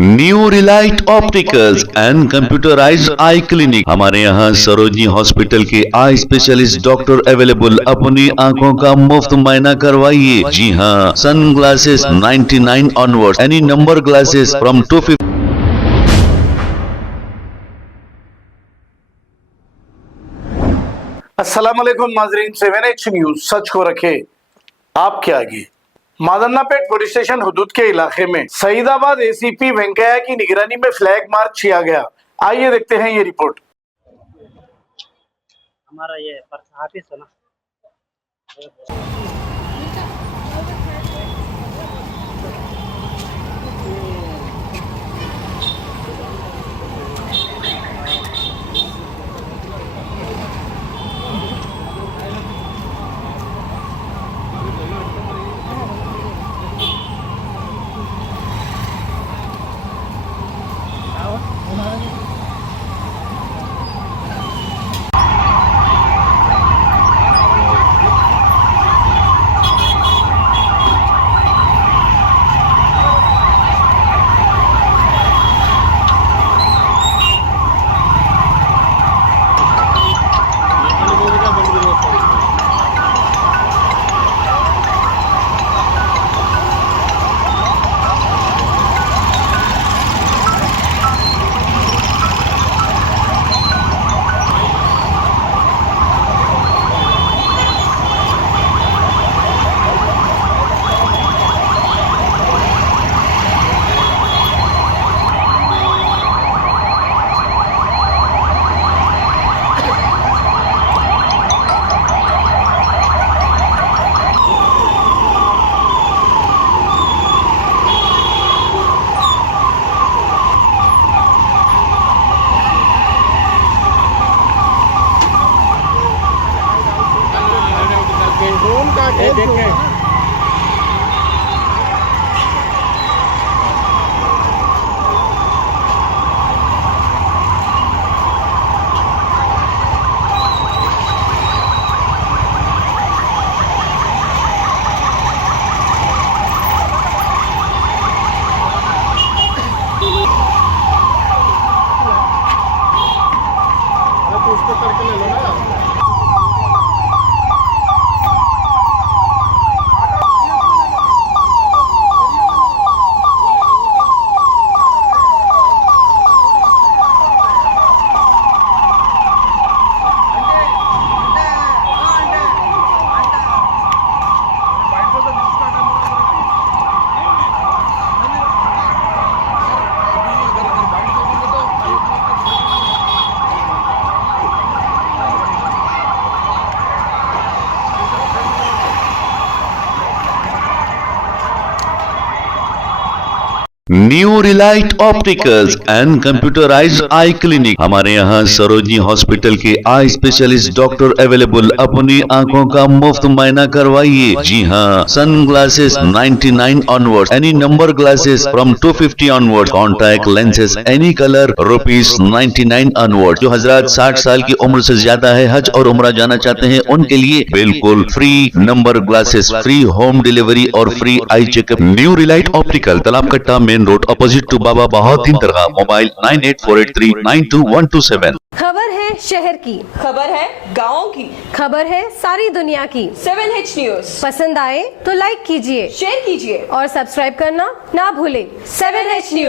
New Relight opticals and computerised I clinic. हमारे यहाँ Sarojini hospital के आई स्पेशलिस्ट डॉक्टर अवेलेबल। अपनी आंखों का मुफ्त मायना करवाइए। जी हाँ, sunglasses 99 onward, any number glasses from 250। अस्सलाम वालेकुम नाजरीन, 7H न्यूज सच को रखे आपके आगे। मादन्नापेट पुलिस स्टेशन हुदूद के इलाके में सईदाबाद एसीपी वेंकैया की निगरानी में फ्लैग मार्च किया गया। आइए देखते हैं ये रिपोर्ट। हमारा ये ऑफिस है ना। New Relight opticals and computerised I clinic. हमारे यहाँ सरोजनी हॉस्पिटल के आई स्पेशलिस्ट डॉक्टर अवेलेबल। अपनी आंखों का मुफ्त मायना करवाइए। जी हाँ, sunglasses 99 onward, any number glasses from 250 onward, contact lenses any colour ₹99 onward. जो हजरात 60 साल की उम्र से ज्यादा है, हज और उम्रा जाना चाहते हैं, उनके लिए बिल्कुल free number glasses, free home delivery और free eye checkup. New relight optical, Talab Katta, main road, opposite to Baba Bahauddin दरगाह। मोबाइल 9848392127। खबर है शहर की, खबर है गाँव की, खबर है सारी दुनिया की। 7H न्यूज पसंद आए तो लाइक कीजिए, शेयर कीजिए और सब्सक्राइब करना ना भूलें। 7H news.